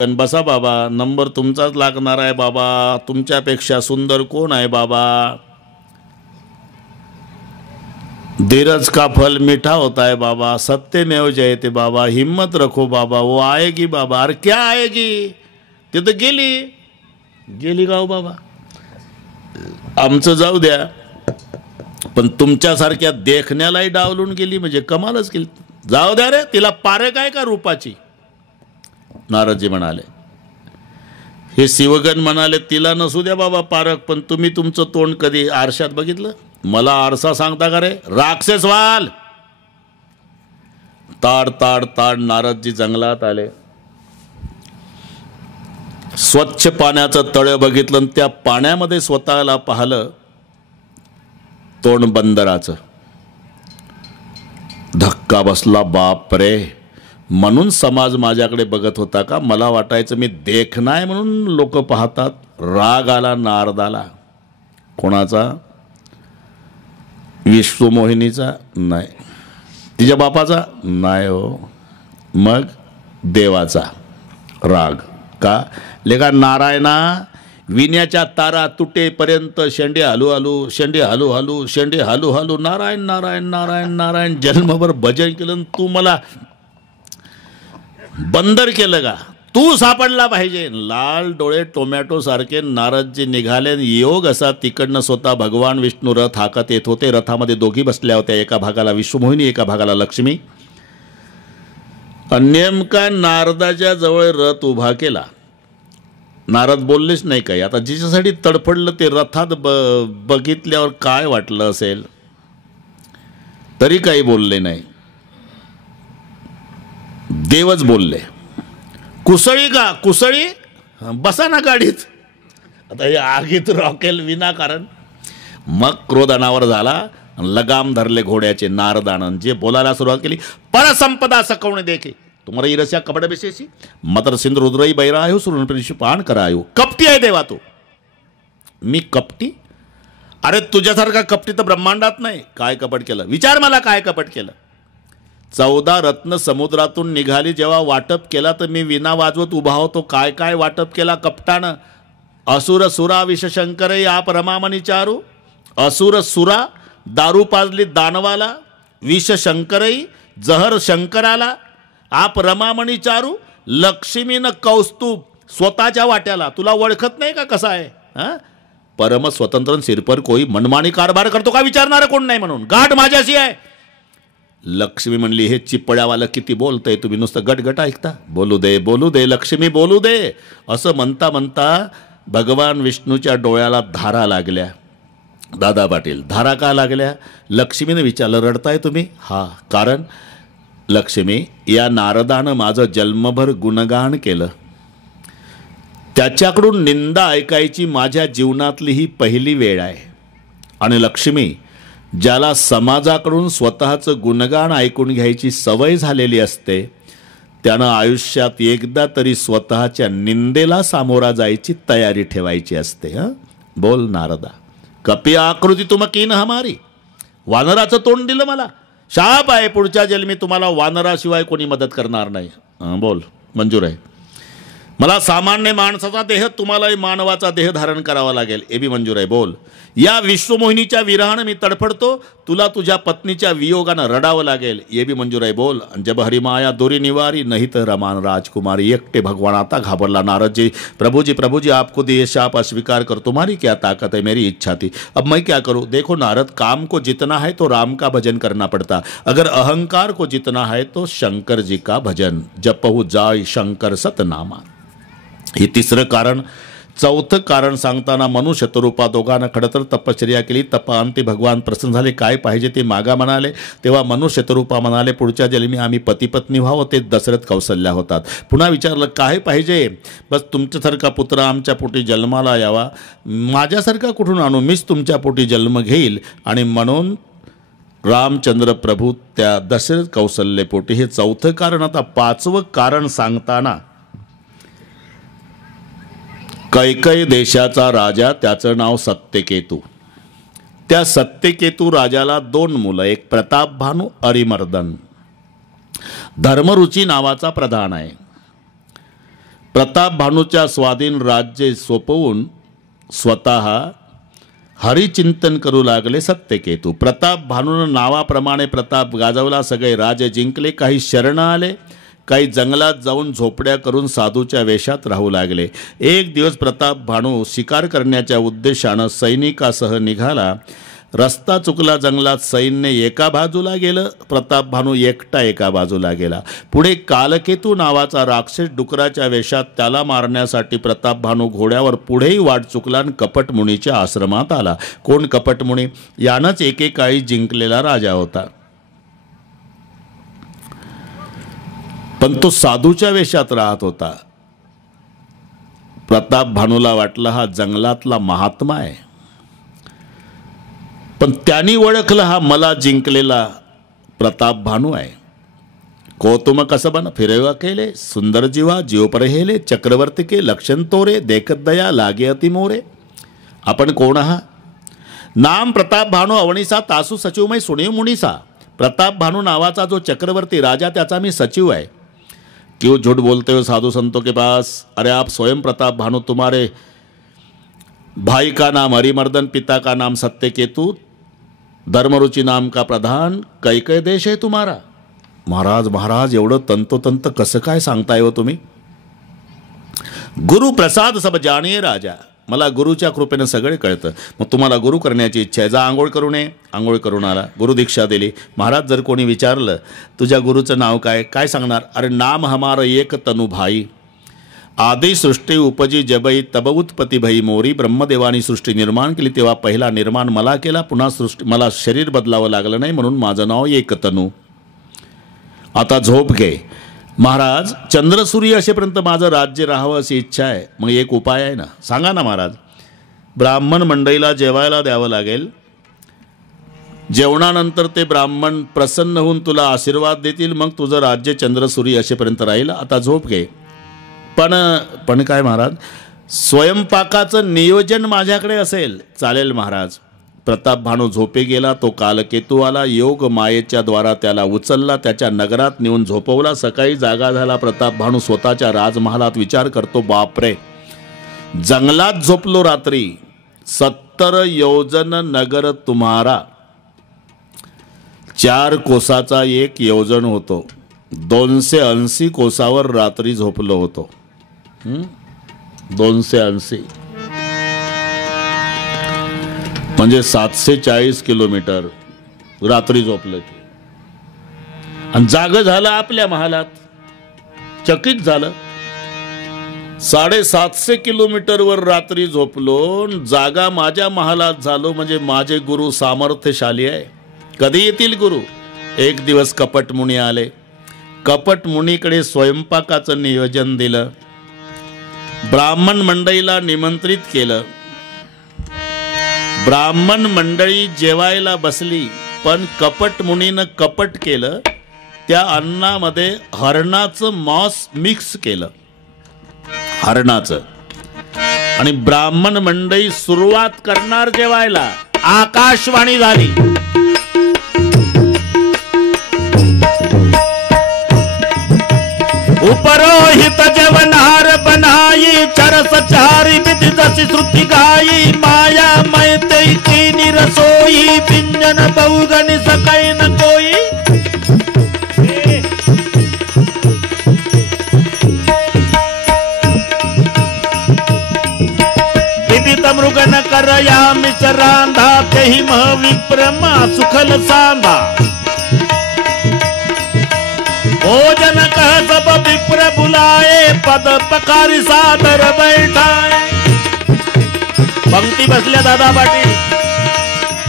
शिवगण बसा बाबा, नंबर तुमचाच लागणार आहे बाबा, तुमच्यापेक्षा सुंदर कोण आहे बाबा। धीरज का फल मीठा होता है बाबा, सत्यमेव जयते बाबा, हिम्मत रखो बाबा, वो आएगी बाबा। अरे क्या आएगी, ते तर गेली गाव बाबा, आमचं जाऊ द्या, पण तुमच्यासारख्या देखण्यालाही डावलून गेली म्हणजे कमालच केली। जाऊ द्या रे, तिला पारे काय का रूपाची। नारदजी म्हणाले, हे शिवगण म्हणाले तिला नसू द्या बाबा पारक, पण तुम्ही तुमचं तोंड कधी आरशात बघितलं? मला आरसा सांगता का रे, राक्षस वाल। ताड ताड ताड नारदजी जंगलात आले, स्वच्छ पाण्याचं तळ बघितलं आणि त्या पाण्यामध्ये स्वतःला पाहिलं, तोंड बंदराचं। धक्का बसला, बाप रे, म्हणून समाज माझ्याकडे बघत होता का? मला वाटायचं मी देखणाय म्हणून लोक पाहतात। राग आला नारदाला। कोणाचा? विश्वमोहिनीचा नाही, तिच्या बापाचा नाही हो, मग देवाचा राग। का? लेका नारायणा, विण्याच्या तारा तुटेपर्यंत शेंडे हलू हलू, शेंडे हलू हलू, शेंडे हलू हलू, नारायण नारायण नारायण नारायण जन्मभर भजन केलं, तू मला बंदर केलं का? तू सापडला पाहिजे। लाल डोळे टोमॅटो सारखे नारदजी निघाले। योग असा तिकडनं स्वतः भगवान विष्णू रथ हाकत येत होते। रथामध्ये दोघी बसल्या होत्या, एका भागाला विश्वमोहिनी, एका भागाला लक्ष्मी। नेमका नारदाच्या जवळ रथ उभा केला। नारद बोललेच नाही काही। आता जिच्यासाठी तडफडलं ते रथात बघितल्यावर काय वाटलं असेल, तरी काही बोलले नाही। देवच बोलले, कुसळी का कुसळी, बसा ना गाडीत। आता हे आगीत रॉकेल विनाकारण। मग क्रोध अनावर झाला, लगाम धरले घोड्याचे नारदानं। जे बोलायला सुरुवात केली, परसंपदा सकवणे देखे तुम्हारा ईरस्या कपडे बेसेसी, मतर सिंधु रुद्रई बैरायो सुरण परिशु पान करायो। कपटी आहे देवा तू। मी कपटी? अरे तुझ्यासारखा कपटी तर ब्रह्मांडात नाही। काय कपट केलं, विचार मला, काय कपट केलं? 14 रत्न समुद्रातून निघाली, जेव्हा वाटप केला तर मी विना वाजवत उभा होतो। काय काय वाटप केला कपटानं? असुर सुरा विषशंकर आप रमामणी चारू। असुर सुरा दारू पाजली दानवाला, विषशंकरई जहर शंकराला, आप रमामणी चारू। लक्ष्मीनं कौस्तुभ स्वतःच्या वाट्याला। तुला ओळखत नाही का कसा आहे? हा, परम स्वतंत्र सिरपर कोई मनमानी कारभार करतो का विचारणारं कोण नाही म्हणून। गाठ माझ्याशी आहे। लक्ष्मी म्हणली, हे चिपळ्यावाला किती बोलतंय, तुम्ही नुसतं गटगट ऐकता? बोलू दे लक्ष्मी, बोलू दे। असं म्हणता म्हणता भगवान विष्णूच्या डोळ्याला धारा लागल्या। दादा पाटील, धारा का लागल्या? लक्ष्मीने विचारलं, रडताय तुम्ही? हा, कारण लक्ष्मी, या नारदानं माझं जन्मभर गुणगान केलं, त्याच्याकडून निंदा ऐकायची माझ्या जीवनातली ही पहिली वेळ आहे। आणि लक्ष्मी, ज्याला समाजाकडून स्वतःचं गुणगान ऐकून घ्यायची सवय झालेली असते, त्यानं आयुष्यात एकदा तरी स्वतःच्या निंदेला सामोरा जायची तयारी ठेवायची असते। हं, बोल नारदा, कपी आकृती तुम कीन हमारी। वानराचं तोंड दिलं मला, शाप आहे, पुढच्या जन्मी तुम्हाला वानराशिवाय कोणी मदत करणार नाही। बोल, मंजूर आहे। मला सामान्य माणसाचा देह, तुम्हालाही मानवाचा देह धारण करावा लागेल, हे बी मंजूर आहे। बोल, या विश्वमोहिनीच्या विरहानं मी तडफडतो, तुला तुझ्या पत्नीच्या वियोगानं रडावं लागेल, हे बी मंजूर आहे। बोल, जब हरिमाया दोरी निवारी, नहीं तर रमान राजकुमारी। एकटे भगवान आता घाबरला नारद जी, प्रभु जी आपको दिए शाप अस्वीकार कर, तुम्हारी क्या ताकत है, मेरी इच्छा थी, अब मैं क्या करूं? देखो नारद, काम को जितना है तो राम का भजन करना पड़ता, अगर अहंकार को जितना है तो शंकर जी का भजन, जपहु जाय शंकर सतनामा। हे तिसरं कारण। चौथं कारण सांगताना मनुष्य रूपा दोघांना खडतर तपश्चर्या केली, तपांती भगवान प्रसन्न झाले, काय पाहिजे ते मागा म्हणाले। तेव्हा मनुष्य रूपा म्हणाले, पुढच्या जन्मी आम्ही पतिपत्नी व्हावं। ते दशरथ कौसल्या होतात। पुन्हा विचारलं, काय पाहिजे? बस तुमच्यासारखा पुत्र आमच्या पोटी जन्माला यावा। माझ्यासारखा कुठून आणू? मीच तुमच्या पोटी जन्म घेईल। आणि म्हणून रामचंद्र प्रभू त्या दशरथ कौसल्य पोटी। हे चौथं कारण। आता पाचवं कारण सांगताना, कैकई देशाचा राजा, त्याचं नाव सत्यकेतू। त्या सत्यकेतू राजाला 2 मुलं, एक प्रतापभानू, अरिमर्दन। धर्मरुची नावाचा प्रधान आहे। प्रताप भानूच्या स्वाधीन राज्य सोपवून स्वतः हरिचिंतन करू लागले सत्यकेतू. प्रताप भानून नावाप्रमाणे प्रताप गाजवला. सगळे राजे जिंकले. काही शरण आले, काही जंगलात जाऊन झोपड्या करून साधूच्या वेशात राहू लागले. एक दिवस प्रताप भानू शिकार करण्याच्या उद्देशानं सैनिकासह निघाला. रस्ता चुकला. जंगलात सैन्य एका बाजूला गेलं, प्रताप भानू एकटा एका बाजूला गेला. पुढे कालकेतू नावाचा राक्षस डुकराच्या वेशात त्याला मारण्यासाठी प्रताप भानू घोड्यावर पुढेही वाट चुकला आणि कपटमुनीच्या आश्रमात आला. कोण कपटमुनी? यानंच एकेकाळी जिंकलेला राजा होता, पण तो साधूच्या वेशात राहत होता. प्रताप भानूला वाटलं हा जंगलातला महात्मा आहे, पण त्यांनी ओळखलं हा मला जिंकलेला प्रताप भानू आहे. कोतुम कसबन फिरवा केले, सुंदर जीवा जीव पर हेले, चक्रवर्ती के लक्षण तोरे, देखत दया लागे अति मोरे. आपण कोण आहात? नाम प्रताप भानू अवणीसा, तासू सचिव मै सुणीव मुनीसा. प्रताप भानू नावाचा जो चक्रवर्ती राजा त्याचा मी सचिव आहे. क्यों झूठ बोलते हो साधु संतों के पास? अरे आप स्वयं प्रताप भानू, तुम्हारे भाई का नाम हरिमर्दन, पिता का नाम सत्यकेतु, धर्मरुचि नाम का प्रधान, कैकय देश आहे तुम्हारा. महाराज महाराज एवढं तंतोतंत कसं काय सांगताय हो तुम्ही? गुरु प्रसाद सब जाणीये राजा. मला गुरुच्या कृपेनं सगळे कळतं. मग तुम्हाला गुरु करण्याची इच्छा आहे, जा आंघोळ करून ये. आंघोळ करून आला, गुरु दीक्षा दिली. महाराज जर कोणी विचारलं तुझ्या गुरुचं नाव काय, काय सांगणार? अरे नाम हमारा एक तनु भाई, आदि सृष्टी उपजी जबई तब उत्पत्ती भई मोरी. ब्रह्मदेवानी सृष्टी निर्माण केली तेव्हा पहिला निर्माण मला केला, पुन्हा सृष्टी मला शरीर बदलावं लागलं नाही, म्हणून माझं नाव एक तनु. आता झोप घे. महाराज चंद्रसूर्य असेपर्यंत माझं राज्य राहावं अशी इच्छा आहे. मग एक उपाय आहे ना, सांगा ना महाराज. ब्राह्मण मंडळीला जेवायला द्यावं लागेल. जेवणानंतर ते ब्राह्मण प्रसन्न होऊन तुला आशीर्वाद देतील, मग तुझं राज्य चंद्रसूर्य असेपर्यंत राहील. आता झोप घे. पण काय महाराज, स्वयंपाकाचं नियोजन माझ्याकडे असेल. चालेल महाराज. प्रताप भानू झोपे गेला. तो कालकेतू आला, योग मायेच्या द्वारा त्याला उचलला, त्याच्या नगरात नेऊन झोपवला. सकाळी जागा झाला. प्रताप भानू स्वतःच्या राजमहालात विचार करतो, बापरे, जंगलात झोपलो रात्री. 70 योजन नगर तुम्हारा. 4 कोसाचा 1 योजन होतो. 280 कोसावर रात्री झोपलो होतो. 280 म्हणजे 740 किलोमीटर रात्री झोपलं की. आणि जाग झालं आपल्या महालात. चकित झालं. 750 किलोमीटरवर रात्री झोपलो, जागा माझ्या महालात झालो. म्हणजे माझे गुरु सामर्थ्यशाली आहे. कधी येतील गुरु? एक दिवस कपटमुनी आले. कपटमुनीकडे स्वयंपाकाचं नियोजन दिलं. ब्राह्मण मंडळीला निमंत्रित केलं. ब्राह्मण मंडळी जेवायला बसली, पण कपटमुनीनं कपट केलं. त्या अन्नामध्ये हरणाचं मांस मिक्स केलं, हरणाचं. आणि ब्राह्मण मंडळी सुरुवात करणार जेवायला. आकाशवाणी झाली. उपरोहित जवनहार बनाई, चरस चारी विधि दसी श्रुति गाई. माया मैते कीनी रसोई, व्यंजन बहुगनि सकै न कोई. विदित मृगन करयामि सरांधा, तेहि मह विप्रमा सुखल सांधा. भोजन कह सब विप्र बुलाए, पद पकारी सादर बैठाए. पंक्ती बसल्या दादा पाटील.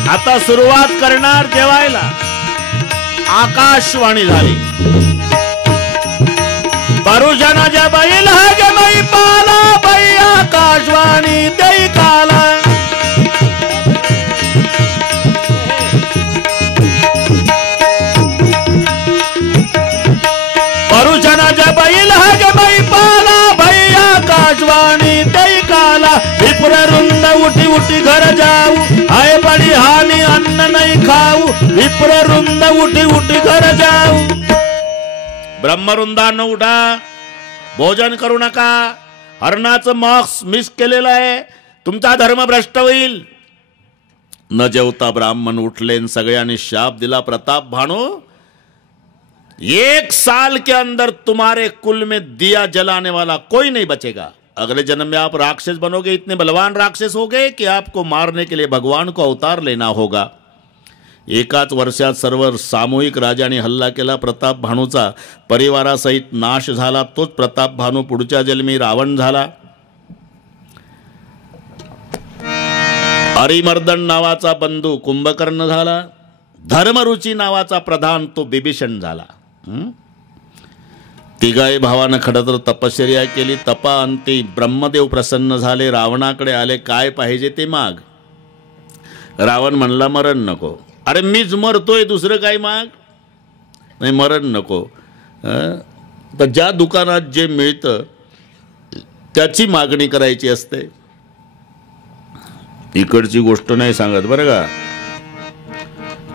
आता सुरुवात करणार जेवायला. आकाशवाणी झाली. परुषण जब इल्हाग मै पाला, बै आकाशवाणी देई काला. परुषण जब इल्हाग मै पाला, बै आकाशवाणी देई काला. विप्र रुंद उठी उठी घर जाऊ, आय बड़ी हानि अन्न नहीं खाऊ. विप्र रुंद उठी उठी घर जाऊ. ब्रह्मरुंदानं उठा, भोजन करू नका, हरणाचं मांस मिस केलेलं आहे, तुमचा धर्म भ्रष्ट होईल. न जेवता ब्राह्मण उठले, सगळ्यांनी शाप दिला, प्रताप भानु 1 साल के अंदर तुम्हारे कुल में दिया जलाने वाला कोई नहीं बचेगा. अगले जन्म में आप राक्षस बनोगे, इतने बलवान राक्षस हो गए कि आपको मारने के लिए भगवान को अवतार लेना होगा. एकाच वर्षात सर्व सामूहिक राजाने हल्ला केला. प्रताप भानुचा परिवारासहित नाश झाला. तोच प्रताप भानु पुढच्या जन्मी रावण झाला. अरिमर्दन नावाचा बंधू कुंभकर्ण झाला. धर्मरुची नावाचा प्रधान तो बिभीषण झाला. तिघाही भावानं खरं तर तपश्चर्या केली. तपाअंती ब्रह्मदेव प्रसन्न झाले. रावणाकडे आले, काय पाहिजे ते माग. रावण म्हणला मरण नको. अरे मीच मरतोय, दुसरं काय माग. नाही मरण नको. तर ज्या दुकानात जे मिळतं त्याची मागणी करायची असते. इकडची गोष्ट नाही सांगत बरं का,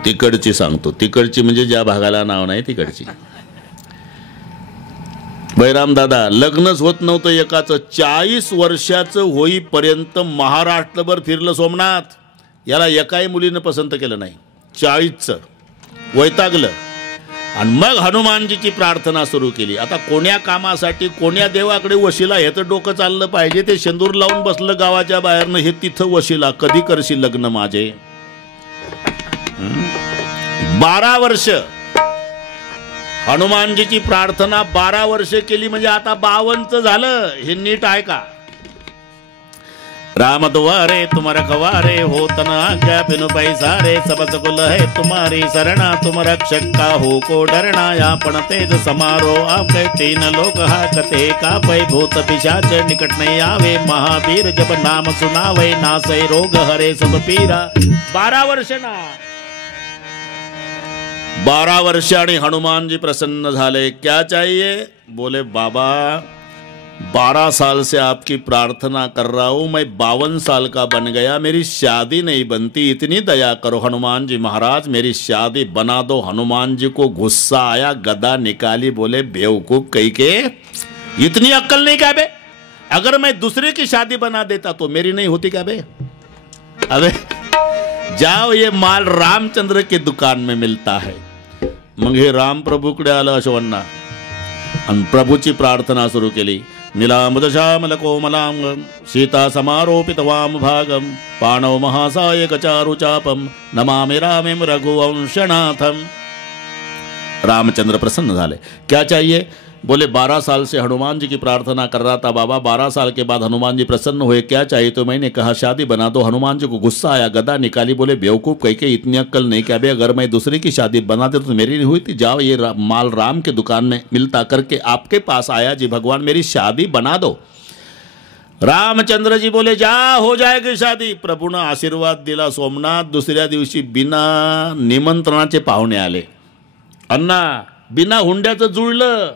तिकडची सांगतो. तिकडची म्हणजे ज्या भागाला नाव नाही तिकडची. बैराम दादा लग्नच होत नव्हतं एकाचं. 40 वर्षाचं होईपर्यंत महाराष्ट्रभर फिरलं सोमनाथ. याला एकाही मुलीनं पसंत केलं नाही. 40चं वैतागलं. आणि मग हनुमानजीची प्रार्थना सुरू केली. आता कोण्या कामासाठी कोण्या देवाकडे वशिला हे तर डोकं चाललं पाहिजे. ते शेंदूर लावून बसलं गावाच्या बाहेरनं, हे तिथं वशिला, कधी करशील लग्न माझे. 12 वर्ष हनुमानजीची प्रार्थना 12 वर्ष केली, म्हणजे आता 52चं झालं. हे नीट ऐका. राम दुआरे तुम रखवारे, होत न आज्ञा बिनु पैसारे, सब सकुल है तुम्हारी शरणा, तुम रक्षक का हो को डरना, आपण तेज समारो आपके 3 लोक हाकते, कापै भूत पिशाच निकट नहीं आवे, महावीर जब नाम सुनावे, नासै रोग हरे सब पीरा. 12 वर्ष ना. 12 वर्ष आणि हनुमान जी प्रसन्न झाले. क्या चाहिए? बोले बाबा 12 साल से आपकी प्रार्थना कर रहा हूं, मैं 52 साल का बन गया, मेरी शादी नहीं बनती, इतनी दया करो हनुमान जी महाराज, मेरी शादी बना दो. हनुमान जी को गुस्सा आया, गदा निकाली. बोले बेवकूफ कहीं के, इतनी अक्ल नहीं क्या बे? अगर मैं दूसरे की शादी बना देता तो मेरी नहीं होती क्या बे? अबे जाओ, ये माल रामचंद्र की दुकान में मिलता है. मग हे राम प्रभूकडे आलं अश्वन्ना आणि प्रभूची प्रार्थना सुरू केली. नीलांबुदश्यामल कोमलांग सीता समारोपित वाम भागम, पाणव महासायक चारु चापम, नमामि रामेम रघुवंशनाथम. रामचंद्र प्रसन्न झाले. क्या चाहिए? बोले 12 साल से हनुमान जी की प्रार्थना कर रहा था बाबा, 12 साल के बाद हनुमान जी प्रसन्न हुए, क्या चाहिए? तो मैंने कहा शादी बना दो. हनुमान जी को गुस्सा आया, गदा निकाली. बोले बेवकूफ कह के, इतनी अक्ल नहीं क्या बे? अगर मैं दूसरे की शादी बना दे तो मेरी नहीं हुई थी. जाओ, ये माल राम के दुकान में मिलता करके आपके पास आया जी भगवान, मेरी शादी बना दो. रामचंद्र जी बोले जा, हो जाएगी शादी. प्रभूनं आशीर्वाद दिला. सोमनाथ दुसऱ्या दिवशी बिना निमंत्रणाचे पाहुणे आले. अण्णा बिना हुंड्याचं जुळलं,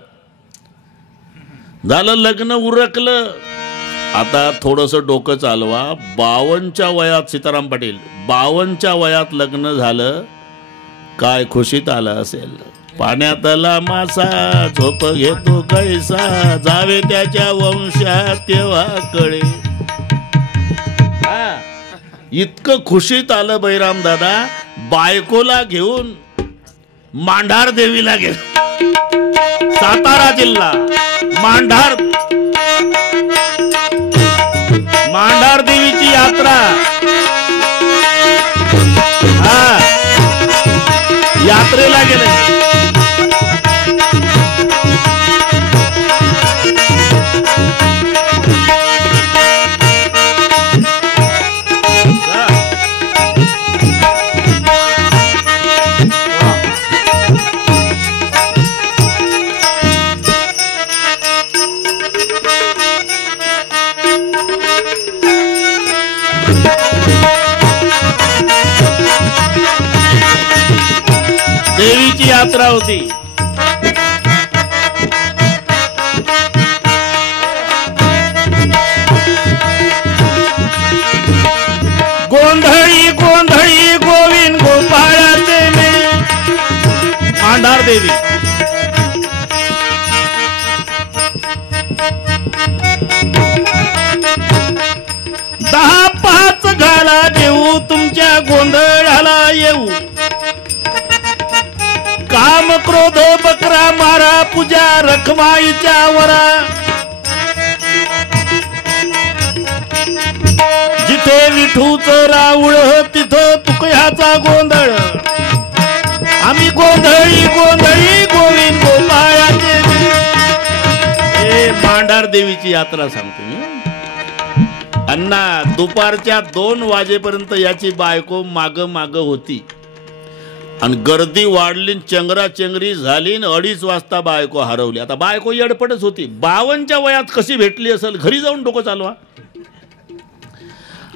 झालं लग्न, उरकलं. आता थोडंसं डोकं चालवा. 52च्या वयात सीताराम पाटील 52च्या वयात लग्न झालं. काय खुशीत आलं असेल. पाण्यात आला मासा, झोप घेतो कैसा, जावे त्याच्या वंशात तेव्हा कळे. इतकं खुशीत आलं बैराम दादा. बायकोला घेऊन मांढार देवीला गेलो. सातारा जिल्हा मांढार देवीची यात्रा. यात्रेला गेले. देवीची यात्रा होती. गोंधळी गोंधळी गोविंद गोपाळाचे मेळ. मांढार देवी. गोंधळाला येऊ, काम क्रोध बकरा मारा, पूजा रखमाईच्या वरा. जिथे विठूच राऊळ तिथं तुकयाचा गोंधळ. आम्ही गोंधळी गोंधळी गोविंद गोपाळाचे. हे मांढार देवीची यात्रा सांगतो मी. अण्णा दुपारच्या 2 वाजेपर्यंत याची बायको माग माग होती आणि गर्दी वाढली, चेंगराचेंगरी झाली. 2:30 वाजता बायको हरवली. आता बायको येडपटच होती. 52च्या वयात कशी भेटली असेल, घरी जाऊन डोकं चालवा.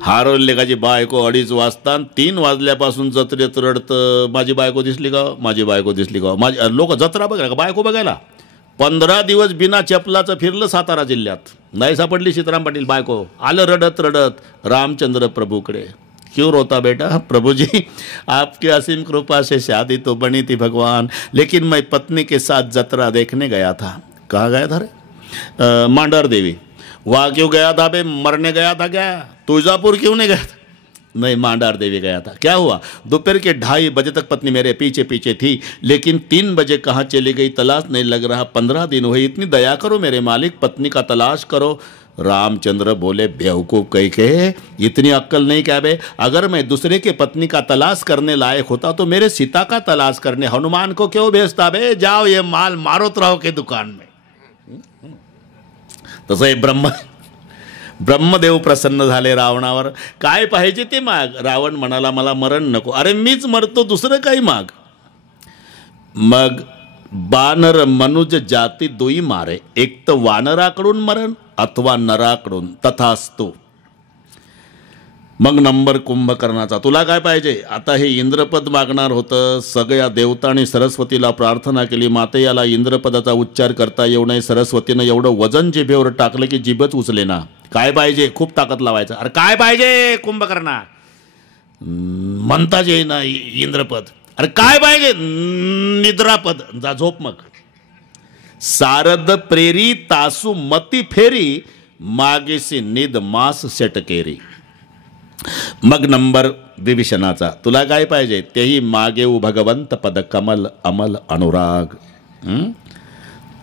हरवली लेखाची बायको 2:30 वाजता. 3 वाजल्यापासून जत्रेत रडतं, माझी बायको दिसली का, माझी बायको दिसली का. माझी लोक जत्रा बघायला का बायको बघायला. 15 दिवस बिना चपलाचं फिरलं सातारा जिल्ह्यात, नाही सापडली सीताराम पाटील बायको. आलं रडत रडत रामचंद्र प्रभूकडे. क्यों रोता बेटा? प्रभु जी आपकी असीम कृपा से शादी तो बनी थी भगवान, लेकिन मैं पत्नी के साथ जत्रा देखने गया था. कहाँ गया था रे? मांढर देवी. वहाँ क्यों गया था बे? मरने गया था क्या? तुळजापुर क्यों नहीं गया था? नहीं, मांडार देवी गया था. क्या हुआ? दोपहर के 2:30 बजे तक पत्नी मेरे पीछे पीछे थी, लेकिन 3 बजे कहाँ चली गई तलाश नहीं लग रहा. 15 दिन हुए. इतनी दया करो मेरे मालिक, पत्नी का तलाश करो. रामचंद्र बोले, बेवकूफ़ कहीं के, इतनी अक्ल नहीं क्या बे? अगर मैं दूसरे के पत्नी का तलाश करने लायक होता तो मेरे सीता का तलाश करने हनुमान को क्यों भेजता बे? जाओ ये माल मारोत राव के दुकान में. तसं हे ब्रह्मदेव प्रसन्न झाले रावणावर. काय पाहिजे ते माग. रावण म्हणाला, मला मरण नको. अरे मीच मरतो, दुसरं काही माग. मग बानर मनुज जाती 2 मारे, एक तर वानराकडून मरण अथवा नराकडून. तथास्तु. मग नंबर कुंभकर्णाचा. तुला काय पाहिजे? आता हे इंद्रपद मागणार होतं. सगळ्या देवतांनी सरस्वतीला प्रार्थना केली, माते याला इंद्रपदाचा उच्चार करता येऊ नये. सरस्वतीनं एवढं वजन जिभेवर टाकलं की जिभच उचले ना. काय पाहिजे? खूप ताकद लावायचं. अरे काय पाहिजे कुंभकर्णा? म्हणताच येईना इंद्रपद. अरे काय पाहिजे? निद्रापद. जा झोप मग. सारद प्रेरी तासू मती फेरी, मागेसी निद मास सेटकेरी. मग नंबर विभीषणाचा. तुला काय पाहिजे? तेही मागेऊ भगवंत पद कमल अमल अनुराग.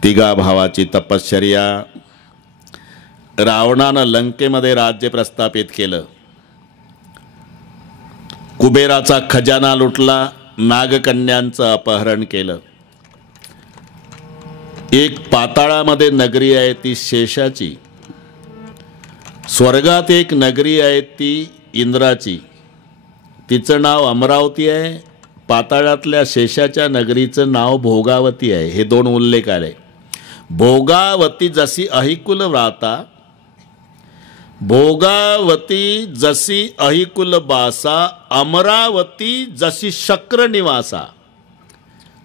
तिघा भावाची तपश्चर्या. रावणानं लंकेमध्ये राज्य प्रस्थापित केलं. कुबेराचा खजाना लुटला, नागकन्यांचं अपहरण केलं. एक पाताळामध्ये नगरी आहे ती शेषाची. स्वर्गात एक नगरी आहे ती इंद्राची. तिचं नाव अमरावती आहे. पाताळातल्या शेषाच्या नगरीचं नाव भोगावती आहे. हे 2 उल्लेख आले. भोगावती जशी अहिकुल व्राता, भोगावती जशी अहिकुल बासा, अमरावती जशी शक्र निवासा.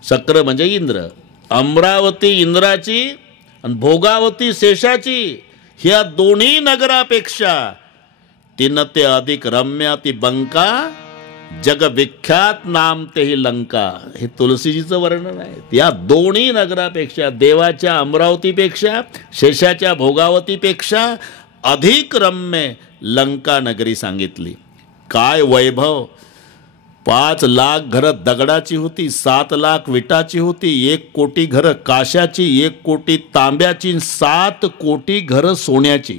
शक्र म्हणजे इंद्र. अमरावती इंद्राची आणि भोगावती शेषाची. ह्या दोन्ही नगरापेक्षा 3 ते अधिक रम्या ती बंका, जगविख्यात नाम तेही लंका. हे तुलसीजीचं वर्णन आहे. या दोन्ही नगरापेक्षा, देवाच्या अमरावतीपेक्षा, शेषाच्या भोगावतीपेक्षा अधिक रम्य लंका नगरी सांगितली. काय वैभव! 5 लाख घरं दगडाची होती, 7 लाख विटाची होती, 1 कोटी घरं काशाची, 1 कोटी तांब्याची, 7 कोटी घरं सोन्याची.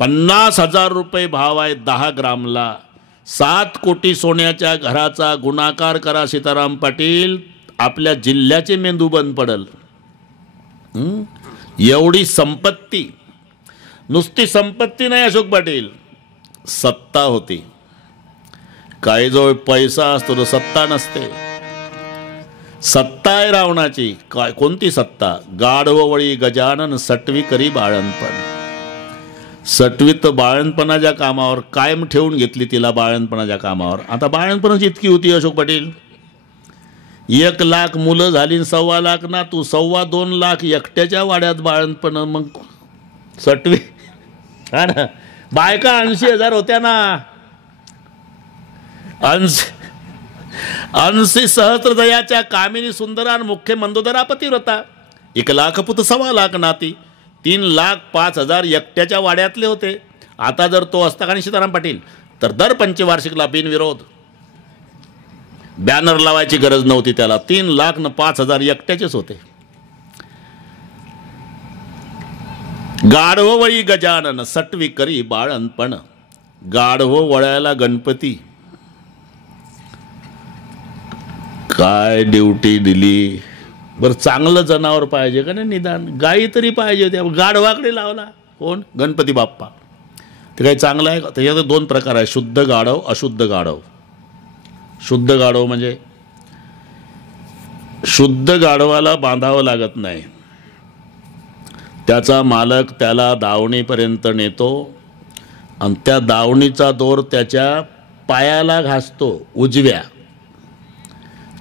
50,000 रुपये भाव आहे 10 ग्रामला. 7 कोटी सोन्याच्या घराचा गुणाकार करा सीताराम पाटील, आपल्या जिल्ह्याचे मेंदू बंद पडल. एवढी संपत्ती. नुसती संपत्ती नाही अशोक पाटील, सत्ता होती. काही जवळ पैसा असतो तो सत्ता नसते. सत्ता आहे रावणाची. काय कोणती सत्ता? गाढववळी गजानन सटवी करी बाळणपण. सटवीत बाळणपणाच्या कामावर कायम ठेवून घेतली तिला, बाळणपणाच्या कामावर. आता बाळणपणाची इतकी होती अशोक पाटील, 1 लाख मुलं झाली, 1.25 लाख ना. तू 2.25 लाख एकट्याच्या वाड्यात बाळणपण. मग सटवी हा ना. बायका 80,000 होत्या ना. 80 सहस्रदयाच्या कामिनी सुंदरान मुख्य मंदोदरापती होता. 1 लाख पुत 2.25 लाख नाती. 3,05,000 एकट्याच्या वाड्यातले होते. आता जर तो असता का नाही सीताराम पाटील, तर दर पंचवार्षिकला बिनविरोध बॅनर लावायची गरज नव्हती त्याला. 3,05,000 एकट्याचेच होते. गाढव वळी गजानन सटवी करी बाळणपण. गाढव वळायला गणपती काय ड्युटी दिली. बरं चांगलं जनावर पाहिजे का नाही, निदान गाई तरी पाहिजे होत्या. गाढवाकडे लावला कोण, गणपती बाप्पा. ते काही चांगलं आहे का. त्याच्यात 2 प्रकार आहे, शुद्ध गाढव अशुद्ध गाढव. शुद्ध गाढव म्हणजे शुद्ध गाढवाला बांधावं लागत नाही. त्याचा मालक त्याला दावणीपर्यंत नेतो आणि त्या दावणीचा दोर त्याच्या पायाला घासतो उजव्या.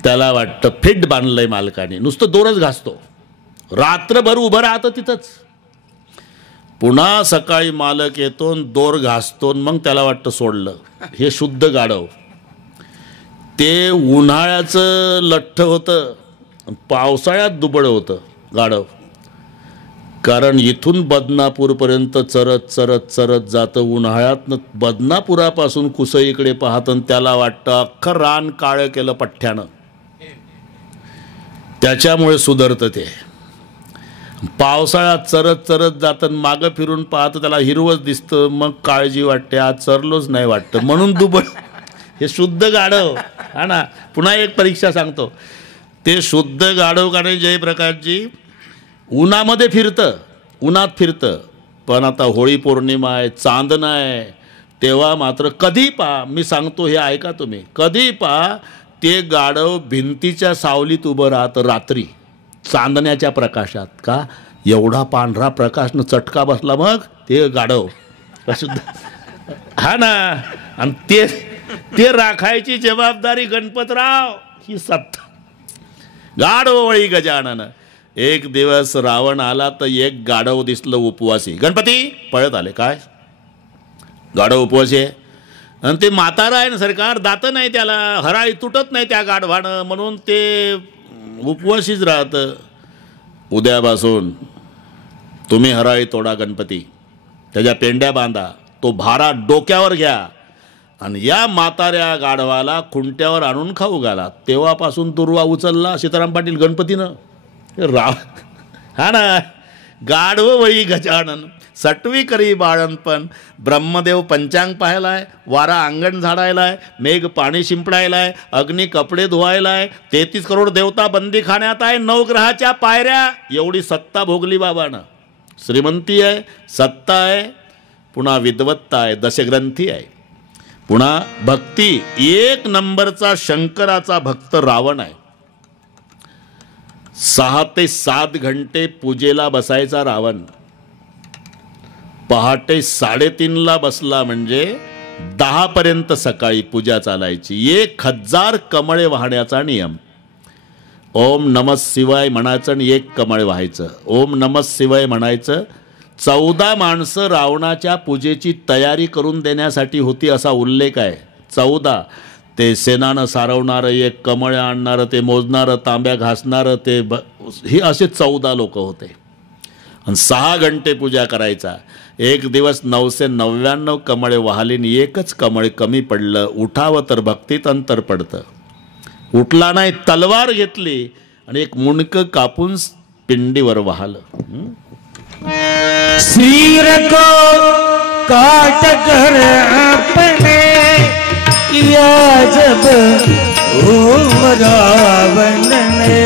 त्याला वाटतं फिट बांधलंय मालकाने, नुसतं दोरच घासतो. रात्रभर उभं राहतं तिथंच. पुन्हा सकाळी मालक येतो, दोर घासतो, मग त्याला वाटतं सोडलं. हे शुद्ध गाढव. ते उन्हाळ्याचं लठ्ठ होतं, पावसाळ्यात दुबळं होतं गाढव. कारण इथून बदनापूरपर्यंत चरत चरत चरत जातं. उन्हाळ्यात बदनापुरापासून कुसईकडे पाहतं, त्याला वाटतं अख्खं रान काळं केलं पठ्ठ्यानं. त्याच्यामुळे सुधारतं ते. पावसाळ्यात चरत चरत जातं, मागं फिरून पाहतं, त्याला हिरवंच दिसतं. मग काळजी वाटते, आज चरलोच नाही वाटतं, म्हणून दुबळ. हे शुद्ध गाढव. हा ना. पुन्हा एक परीक्षा सांगतो. ते शुद्ध गाढव का नाही जयप्रकाशजी, उन्हामध्ये फिरतं, उन्हात फिरतं. पण आता होळी पौर्णिमा आहे, चांदणं आहे, तेव्हा मात्र कधी पहा, मी सांगतो हे ऐका तुम्ही, कधी पहा ते गाढव भिंतीच्या सावलीत उभं राहतं रात्री चांदण्याच्या प्रकाशात. का एवढा पांढरा प्रकाशनं चटका बसला मग ते गाढव शुद्ध. हा ना. आणि ते राखायची जबाबदारी गणपतराव ही सत्ता. गाढव वळी गजानन. एक दिवस रावण आला तर एक गाढव दिसलं उपवासी. गणपती पळत आले. काय गाढव उपवासी आहे, आणि ते म्हातारा आहे ना सरकार, दातं नाही त्याला, हराळी तुटत नाही त्या गाढवानं, म्हणून ते उपवासीच राहतं. उद्यापासून तुम्ही हराळी तोडा गणपती, त्याच्या पेंड्या बांधा, तो भारा डोक्यावर घ्या आणि या म्हाताऱ्या गाढवाला खुंट्यावर आणून खाऊ घाला. तेव्हापासून दुर्वा उचलला सीताराम पाटील गणपतीनं. राव हा ना. गाढव वळी गजानन सटवी करी बाळणपण. ब्रह्मदेव पंचांग पाहायलाय, वारा अंगण झाडायलाय, मेघ पाणी शिंपडायलाय, अग्नी कपडे धुवायलाय, 33 करोड देवता बंदी खाण्यात आहे, 9 ग्रहाच्या पायऱ्या. एवढी सत्ता भोगली बाबानं. श्रीमंती आहे, सत्ता आहे, पुन्हा विद्वत्ता आहे, दशग्रंथी आहे, पुन्हा भक्ती. 1 नंबरचा शंकराचा भक्त रावण आहे. 6 ते 7 घंटे पूजेला बसायचा रावण. पहाटे 3:30ला बसला म्हणजे 10 पर्यंत सकाळी पूजा चालायची. 1000 कमळे वाहण्याचा नियम. ओम नमः शिवाय म्हणायचं आणि 1 कमळ व्हायचं. ओम नमः शिवाय म्हणायचं. 14 माणसं रावणाच्या पूजेची तयारी करून देण्यासाठी होती असा उल्लेख आहे. 14. ते सेनानं सारवणारं, 1 कमळ आणणारं, ते मोजणारं, तांब्या घासणारं, ते हे असे 14 लोक होते. आणि 6 घंटे पूजा करायचा. एक दिवस 999 कमळे वाहली आणि 1च कमळ कमी पडलं. उठावं तर भक्तीत अंतर पडतं. उठला नाही, तलवार घेतली आणि 1 मुंडकं कापून पिंडीवर वाहलं. सिर को काट कर अपने किया जब ओम रावण ने.